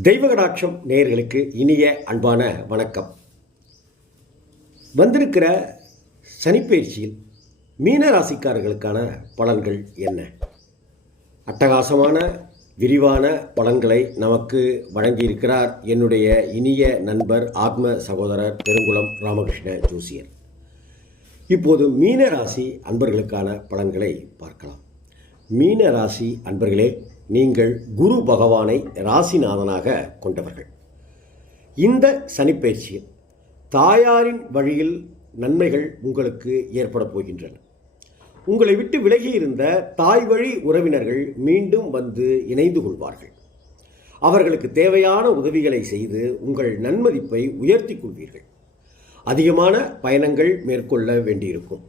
தெய்வகடாட்சம் நேயர்களுக்கு இனிய அன்பான வணக்கம். வந்திருக்கிற சனிப்பயிற்சியில் மீன ராசிக்காரர்களுக்கான பலன்கள் என்ன? அட்டகாசமான விரிவான பலன்களை நமக்கு வழங்கியிருக்கிறார் என்னுடைய இனிய நண்பர் ஆத்ம சகோதரர் பெருங்குளம் ராமகிருஷ்ண ஜோசியர். இப்போது மீன ராசி அன்பர்களுக்கான பலன்களை பார்க்கலாம். மீன ராசி அன்பர்களே நீங்கள் குரு பகவானை ராசிநாதனாக கொண்டவர்கள். இந்த சனிப்பயிற்சியில் தாயாரின் வழியில் நன்மைகள் உங்களுக்கு ஏற்பட போகின்றன. உங்களை விட்டு விலகி இருந்த தாய் வழி உறவினர்கள் மீண்டும் வந்து இணைந்து கொள்வார்கள். அவர்களுக்கு தேவையான உதவிகளை செய்து உங்கள் நன்மதிப்பை உயர்த்தி கொள்வீர்கள். அதிகமான பயணங்கள் மேற்கொள்ள வேண்டியிருக்கும்.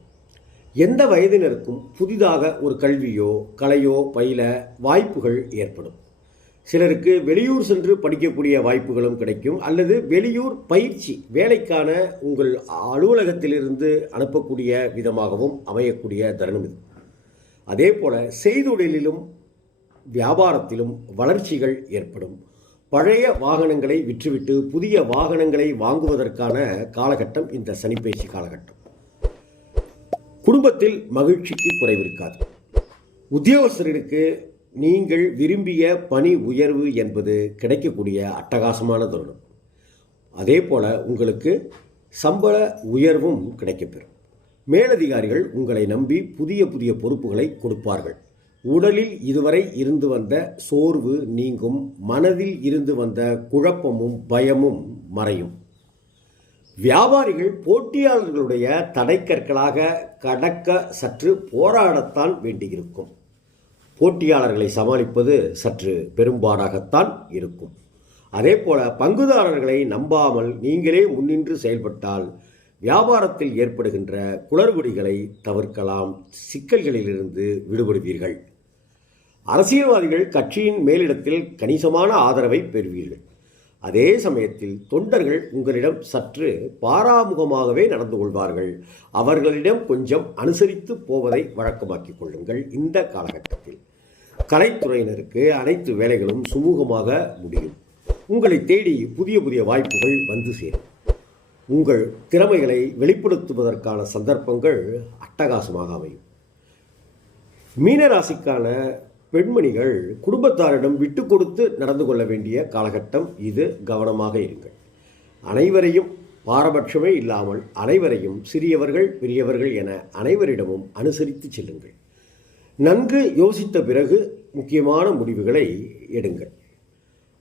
எந்த வயதினருக்கும் புதிதாக ஒரு கல்வியோ கலையோ பயில வாய்ப்புகள் ஏற்படும். சிலருக்கு வெளியூர் சென்று படிக்கக்கூடிய வாய்ப்புகளும் கிடைக்கும். அல்லது வெளியூர் பயிற்சி வேலைக்கான உங்கள் அலுவலகத்திலிருந்து அனுப்பக்கூடிய விதமாகவும் அமையக்கூடிய தருணம் இது. அதே போல செய்தொழிலிலும் வியாபாரத்திலும் வளர்ச்சிகள் ஏற்படும். பழைய வாகனங்களை விற்றுவிட்டு புதிய வாகனங்களை வாங்குவதற்கான காலகட்டம் இந்த சனிப்பயிற்சி காலகட்டம். குடும்பத்தில் மகிழ்ச்சிக்கு குறைவிருக்காது. உத்தியோகஸ்தர்களுக்கு நீங்கள் விரும்பிய பணி உயர்வு என்பது கிடைக்கக்கூடிய அட்டகாசமான தருணம். அதே போல் உங்களுக்கு சம்பள உயர்வும் கிடைக்கப்பெறும். மேலதிகாரிகள் உங்களை நம்பி புதிய புதிய பொறுப்புகளை கொடுப்பார்கள். உடலில் இதுவரை இருந்து வந்த சோர்வு நீங்கும் மனதில் இருந்து வந்த குழப்பமும் பயமும் மறையும். வியாபாரிகள் போட்டியாளர்களுடைய தடைக்கற்களாக கடக்க சற்று போராடத்தான் வேண்டியிருக்கும். போட்டியாளர்களை சமாளிப்பது சற்று பெரும்பாடாகத்தான் இருக்கும். அதே போல பங்குதாரர்களை நம்பாமல் நீங்களே முன்னின்று செயல்பட்டால் வியாபாரத்தில் ஏற்படுகின்ற குளறுபடிகளை தவிர்க்கலாம் சிக்கல்களிலிருந்து விடுபடுவீர்கள். அரசியல்வாதிகள் கட்சியின் மேலிடத்தில் கணிசமான ஆதரவை பெறுவீர்கள். அதே சமயத்தில் தொண்டர்கள் உங்களிடம் சற்று பாராமுகமாகவே நடந்து கொள்வார்கள். அவர்களிடம் கொஞ்சம் அனுசரித்து போவதை வழக்கமாக்கிக் கொள்ளுங்கள் இந்த காலகட்டத்தில். கலைத்துறையினருக்கு அனைத்து வேலைகளும் சுமூகமாக முடியும். உங்களை தேடி புதிய புதிய வாய்ப்புகள் வந்து சேரும். உங்கள் திறமைகளை வெளிப்படுத்துவதற்கான சந்தர்ப்பங்கள் அட்டகாசமாக அமையும். மீனராசிக்கான பெண்மணிகள் குடும்பத்தாரிடம் விட்டு கொடுத்து நடந்து கொள்ள வேண்டிய காலகட்டம் இது. கவனமாக இருங்கள். அனைவரையும் பாரபட்சமே இல்லாமல் அனைவரையும் சிறியவர்கள் பெரியவர்கள் என அனைவரிடமும் அனுசரித்து செல்லுங்கள். நன்கு யோசித்த பிறகு முக்கியமான முடிவுகளை எடுங்கள்.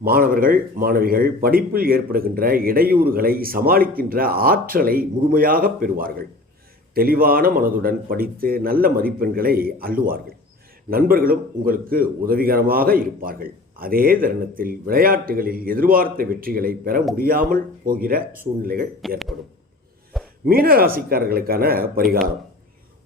மாணவர்கள் மாணவிகள் படிப்பில் ஏற்படுகின்ற இடையூறுகளை சமாளிக்கின்ற ஆற்றலை முழுமையாக பெறுவார்கள். தெளிவான மனதுடன் படித்து நல்ல மதிப்பெண்களை அள்ளுவார்கள். நண்பர்களும் உங்களுக்கு உதவிகரமாக இருப்பார்கள். அதே தருணத்தில் விளையாட்டுகளில் எதிர்பார்த்த வெற்றிகளை பெற முடியாமல் போகிற சூழ்நிலைகள் ஏற்படும். மீனராசிக்காரர்களுக்கான பரிகாரம்.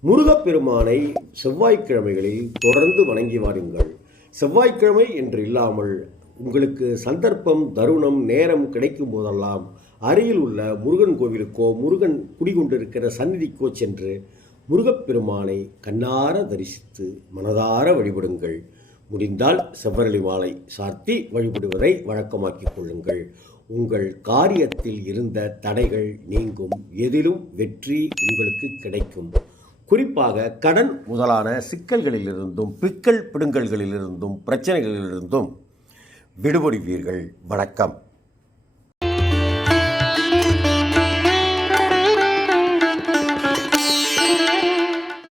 முருகப்பெருமானை செவ்வாய்க்கிழமைகளில் தொடர்ந்து வணங்கி வாருங்கள். செவ்வாய்க்கிழமை என்று இல்லாமல் உங்களுக்கு சந்தர்ப்பம் தருணம் நேரம் கிடைக்கும் போதெல்லாம் அருகில் உள்ள முருகன் கோவிலுக்கோ முருகன் குடிகொண்டிருக்கிற சந்நிதிக்கோ சென்று முருகப்பெருமானை கண்ணார தரிசித்து மனதார வழிபடுங்கள். முடிந்தால் செவ்வரளி மாலை சார்த்தி வழிபடுவதை வழக்கமாக்கிக் கொள்ளுங்கள். உங்கள் காரியத்தில் இருந்த தடைகள் நீங்கும் எதிலும் வெற்றி உங்களுக்கு கிடைக்கும். குறிப்பாக கடன் முதலான சிக்கல்களிலிருந்தும் பிக்கல் பிடுங்கல்களிலிருந்தும் பிரச்சனைகளிலிருந்தும் விடுபடுவீர்கள். வணக்கம்.